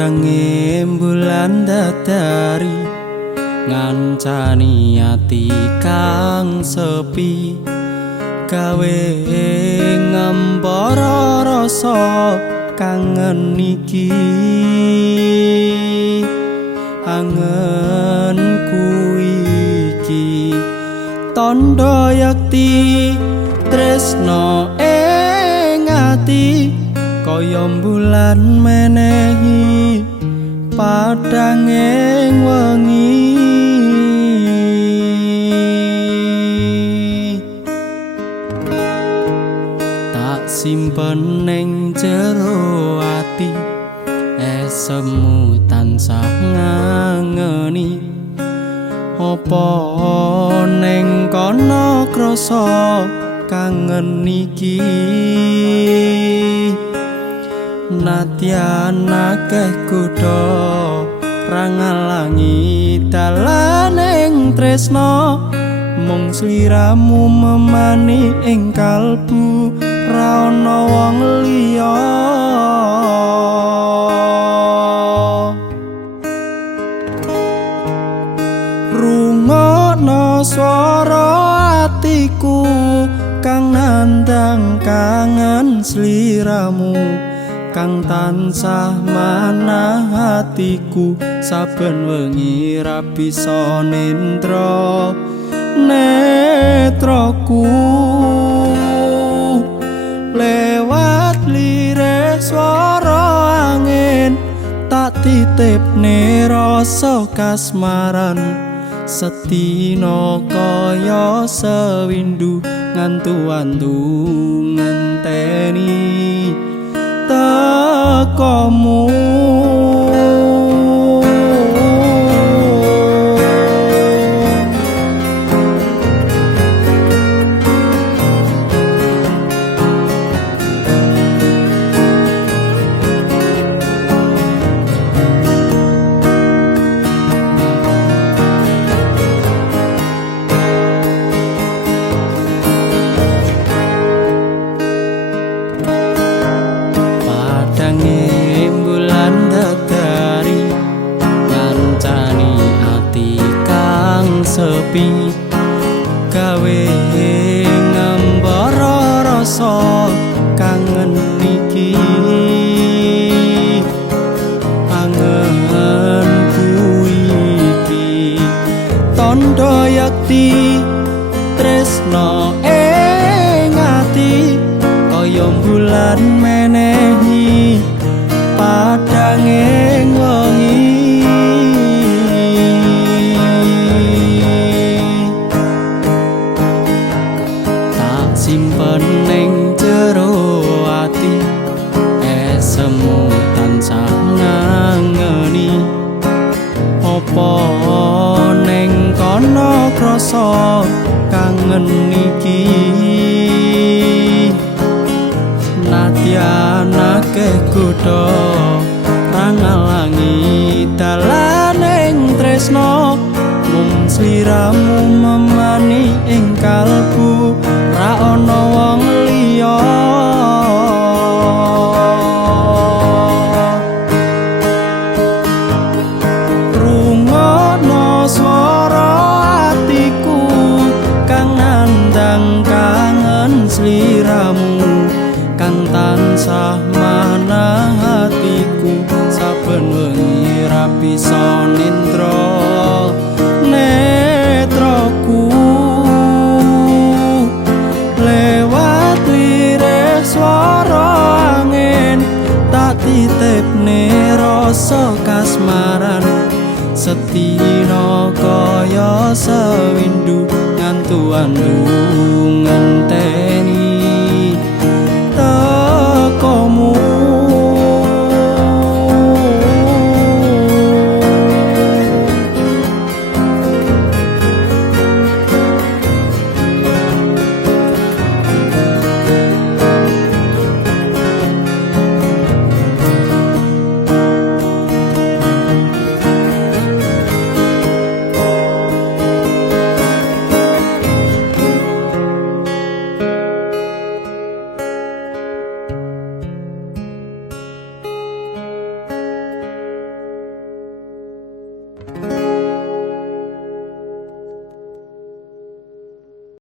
Padange bulan dadari ngancani ati kang sepi gawe ngembara rasa kangen iki angenku iki tandha yakti tresno ing ati kaya bulan menehi padang ing wengi tak simpen ning jero ati esemu tansah ngangeni apa ning kono krasa kangen iki nadyan akeh kuda rangalangi dalaning tresno mung sliramu memani ing kalbu ra ana wong liya rungokno swara atiku kang nandang kangen sliramu kang tansah manah hatiku saben wengi ra bisa nendra netraku lewat lirih swara angin tak titipne rasa kasmaran setino kaya sewindu ngantu-antu ngenteni tekamu bulan dadari ngancani ati kang sepi gawe ngembara rasa kangen iki angenku iki tandha yakti tresno ing ati kaya bulan menehi padang ing wengi tak simpen ning jero ati esemu tansah ngangeni apa ning kono krasa kangen iki nadyan akeh kuda rangalangi dalaning tresno mung sliramu memani ing kalbu ra ana wong liya rungokno swara atiku kang nandang kangen sliramu kang tansah manah hatiku saben wengi ra bisa nendra netraku lewat lirih swara angin tak titipne rasa kasmaran setino kaya sewindu ngantu-antu ngenteni